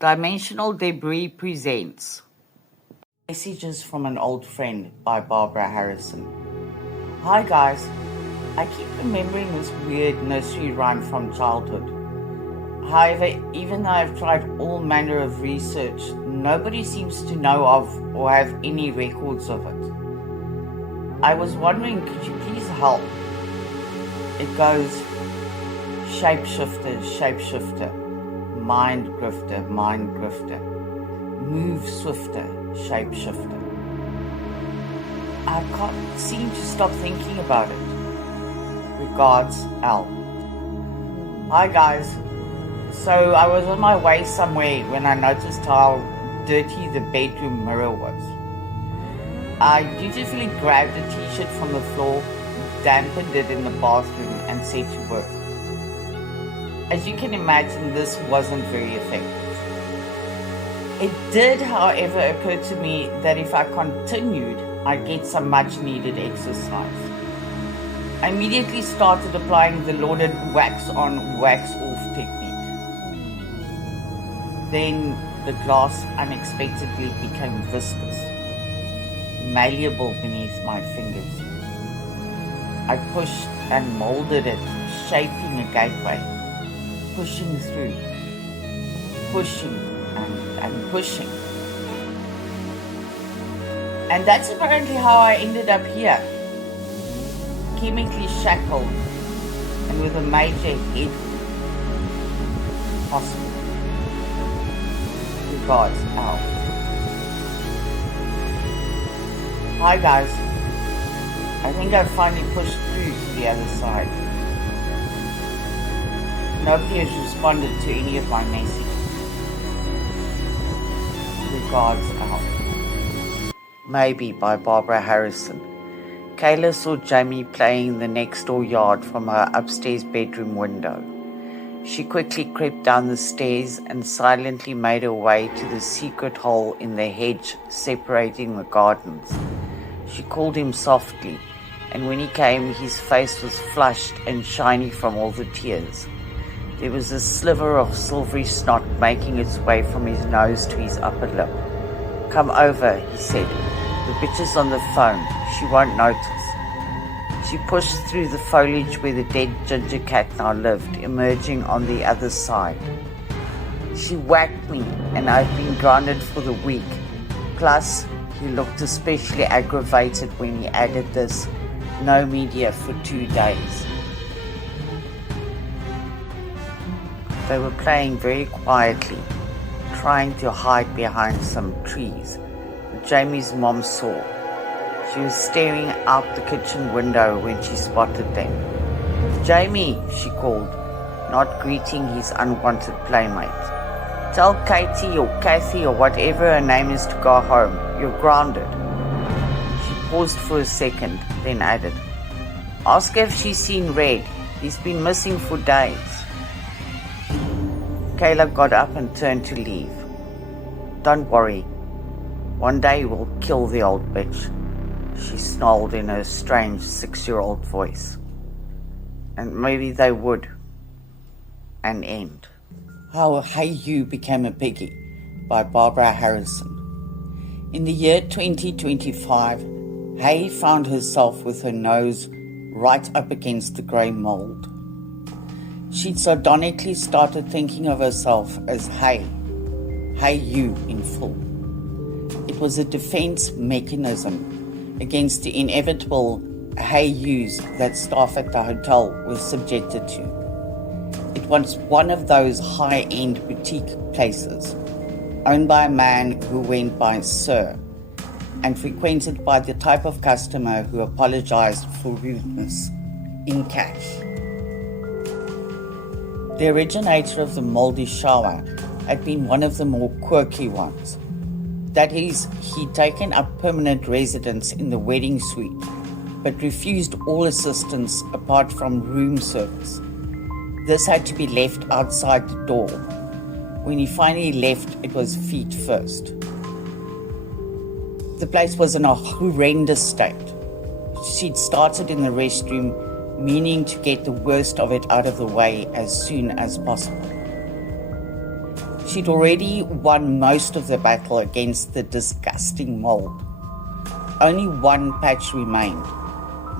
Dimensional Debris presents Messages from an Old Friend by Barbara Harrison. Hi guys, I keep remembering this weird nursery rhyme from childhood. However, even though I've tried all manner of research, nobody seems to know of or have any records of it. I was wondering, could you please help? It goes, shapeshifter, shapeshifter, mind grifter, move swifter, shapeshifter. I can't seem to stop thinking about it. Regards, Al. Hi guys. So I was on my way somewhere when I noticed how dirty the bedroom mirror was. I dutifully grabbed a t-shirt from the floor, dampened it in the bathroom and set to work. As you can imagine, this wasn't very effective. It did, however, occur to me that if I continued, I'd get some much needed exercise. I immediately started applying the lauded wax on, wax off technique. Then the glass unexpectedly became viscous, malleable beneath my fingers. I pushed and molded it, shaping a gateway, pushing through, pushing and pushing. And that's apparently how I ended up here, chemically shackled and with a major head possible. Regards, Al. Hi guys, I think I've finally pushed through to the other side. Nobody has responded to any of my messages. Regards, Al. Maybe by Barbara Harrison. Kayla saw Jamie playing in the next door yard from her upstairs bedroom window. She quickly crept down the stairs and silently made her way to the secret hole in the hedge separating the gardens. She called him softly, and when he came, his face was flushed and shiny from all the tears. There was a sliver of silvery snot making its way from his nose to his upper lip. "Come over," he said. "The bitch is on the phone. She won't notice." She pushed through the foliage where the dead ginger cat now lived, emerging on the other side. She whacked me, and I've been grounded for the week. Plus, he looked especially aggravated when he added this, "no media for 2 days." They were playing very quietly, trying to hide behind some trees. Jamie's mom saw. She was staring out the kitchen window when she spotted them. "Jamie," she called, not greeting his unwanted playmate. "Tell Katie or Kathy or whatever her name is to go home. You're grounded." She paused for a second, then added, "Ask her if she's seen Red. He's been missing for days." Kayla got up and turned to leave. "Don't worry. One day we'll kill the old bitch," she snarled in her strange 6-year-old voice. And maybe they would. An end. How Hey You Became a Piggy by Barbara Harrison. In the year 2025, Hay found herself with her nose right up against the grey mould. She'd sardonically started thinking of herself as Hey You in full. It was a defense mechanism against the inevitable Hey Yous that staff at the hotel were subjected to. It was one of those high-end boutique places, owned by a man who went by Sir, and frequented by the type of customer who apologized for rudeness in cash. The originator of the moldy shower had been one of the more quirky ones. That is, he'd taken up permanent residence in the wedding suite, but refused all assistance apart from room service. This had to be left outside the door. When he finally left, it was feet first. The place was in a horrendous state. She'd started in the restroom, meaning to get the worst of it out of the way as soon as possible. She'd already won most of the battle against the disgusting mold. Only one patch remained.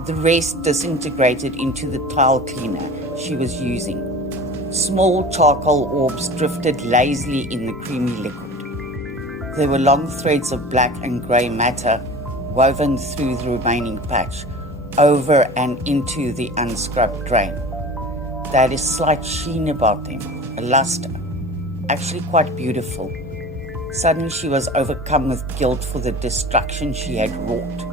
The rest disintegrated into the tile cleaner she was using. Small charcoal orbs drifted lazily in the creamy liquid. There were long threads of black and grey matter woven through the remaining patch, over and into the unscrubbed drain. They had a slight sheen about them, a luster, actually quite beautiful. Suddenly she was overcome with guilt for the destruction she had wrought.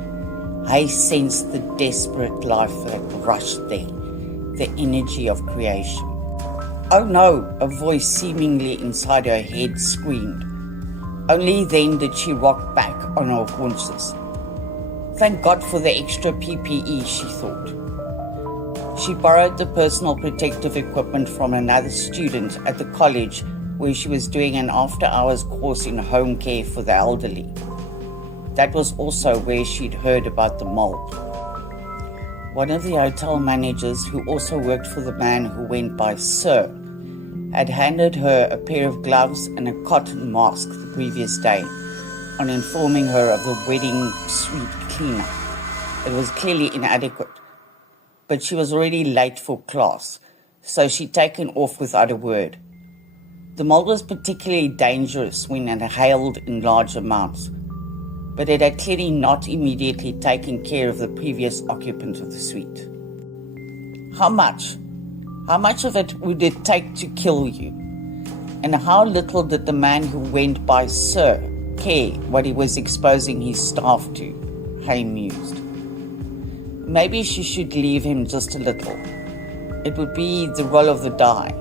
I sensed the desperate life that rushed there, the energy of creation. "Oh no," a voice seemingly inside her head screamed. Only then did she rock back on her haunches. Thank God for the extra PPE, she thought. She borrowed the personal protective equipment from another student at the college where she was doing an after-hours course in home care for the elderly. That was also where she'd heard about the mold. One of the hotel managers, who also worked for the man who went by Sir, had handed her a pair of gloves and a cotton mask the previous day on informing her of the wedding suite cleanup. It was clearly inadequate, but she was already late for class, so she'd taken off without a word. The mold was particularly dangerous when inhaled in large amounts, but it had clearly not immediately taken care of the previous occupant of the suite. How much? How much of it would it take to kill you? And how little did the man who went by Sir care what he was exposing his staff to? Hay mused. Maybe she should leave him just a little. It would be the roll of the die.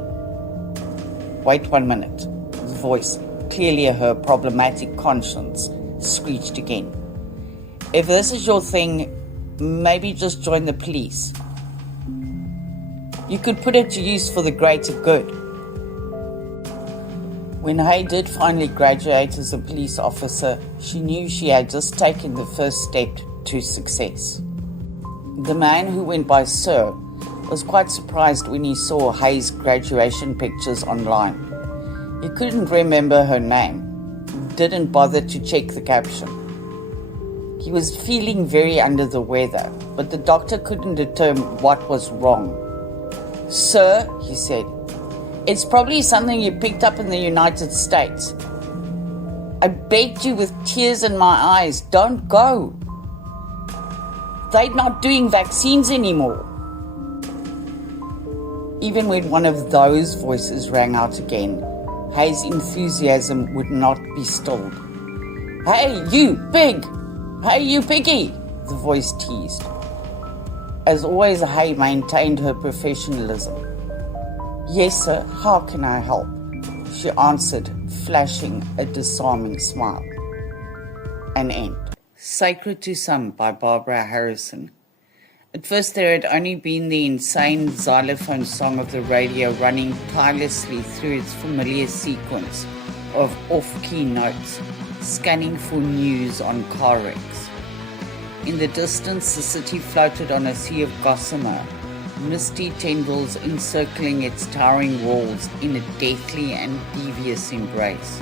Wait 1 minute. The voice, clearly her problematic conscience, screeched again. If this is your thing, maybe just join the police. You could put it to use for the greater good. When Hay did finally graduate as a police officer, she knew she had just taken the first step to success. The man who went by Sir was quite surprised when he saw Hay's graduation pictures online. He couldn't remember her name, didn't bother to check the caption. He was feeling very under the weather, but the doctor couldn't determine what was wrong. Sir, he said, it's probably something you picked up in the United States. I begged you with tears in my eyes, don't go. They're not doing vaccines anymore. Even when one of those voices rang out again, Hay's enthusiasm would not be stilled. Hey, you pig! Hey, you piggy! The voice teased. As always, Hay maintained her professionalism. Yes, sir, how can I help? She answered, flashing a disarming smile. An end. Sacred to Some by Barbara Harrison. At first there had only been the insane xylophone song of the radio running tirelessly through its familiar sequence of off-key notes, scanning for news on car wrecks. In the distance, the city floated on a sea of gossamer, misty tendrils encircling its towering walls in a deathly and devious embrace.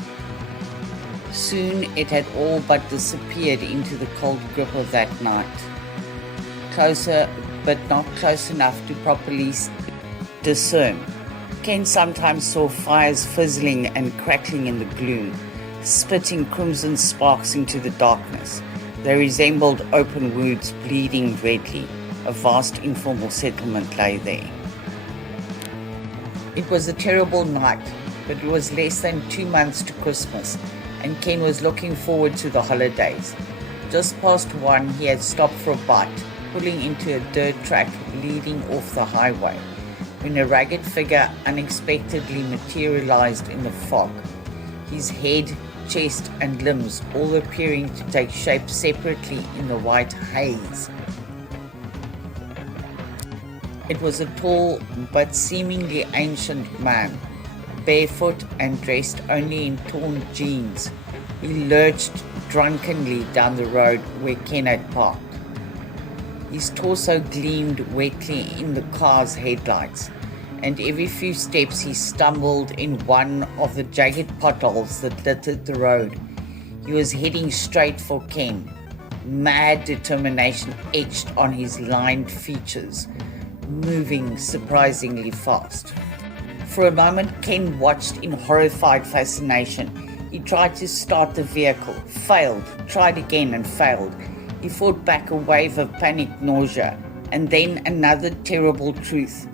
Soon it had all but disappeared into the cold grip of that night. Closer, but not close enough to properly discern. Ken sometimes saw fires fizzling and crackling in the gloom, spitting crimson sparks into the darkness. They resembled open wounds bleeding redly. A vast informal settlement lay there. It was a terrible night, but it was less than 2 months to Christmas, and Ken was looking forward to the holidays. Just past 1, he had stopped for a bite, pulling into a dirt track leading off the highway, when a ragged figure unexpectedly materialized in the fog, his head, chest and limbs all appearing to take shape separately in the white haze. It was a tall but seemingly ancient man, barefoot and dressed only in torn jeans. He lurched drunkenly down the road where Ken had parked. His torso gleamed wetly in the car's headlights, and every few steps he stumbled in one of the jagged potholes that littered the road. He was heading straight for Ken, mad determination etched on his lined features, moving surprisingly fast. For a moment, Ken watched in horrified fascination. He tried to start the vehicle, failed, tried again and failed. He fought back a wave of panic nausea, and then another terrible truth.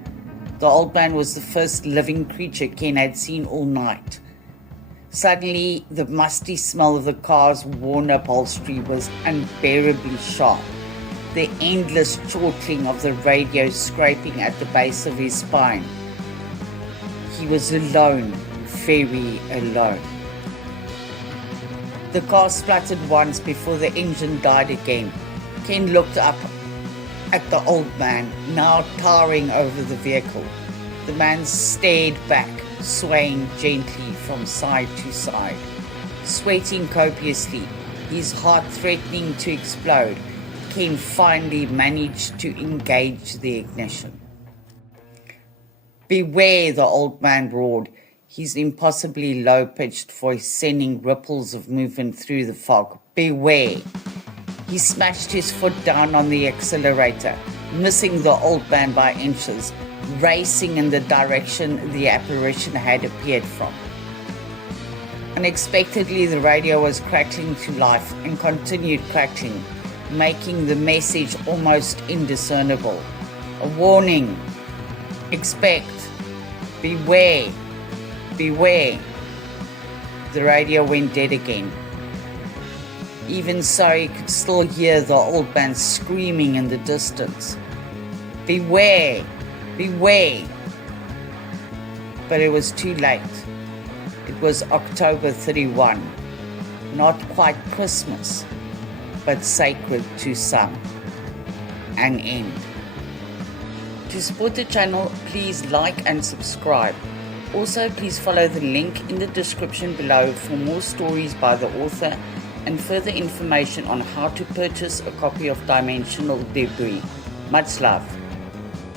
The old man was the first living creature Ken had seen all night. Suddenly, the musty smell of the car's worn upholstery was unbearably sharp. The endless chortling of the radio scraping at the base of his spine. He was alone, very alone. The car spluttered once before the engine died again. Ken looked up at the old man, now towering over the vehicle. The man stared back, swaying gently from side to side, sweating copiously, his heart threatening to explode. Ken finally managed to engage the ignition. "Beware," the old man roared, his impossibly low-pitched voice sending ripples of movement through the fog. "Beware." He smashed his foot down on the accelerator, missing the old man by inches, racing in the direction the apparition had appeared from. Unexpectedly, the radio was crackling to life and continued crackling, making the message almost indiscernible. A warning. Expect. Beware. Beware. The radio went dead again. Even so, he could still hear the old man screaming in the distance. "Beware! Beware!" But it was too late. It was October 31. Not quite Christmas, but sacred to some. An end. To support the channel, please like and subscribe. Also, please follow the link in the description below for more stories by the author and further information on how to purchase a copy of Dimensional Debris. Much love.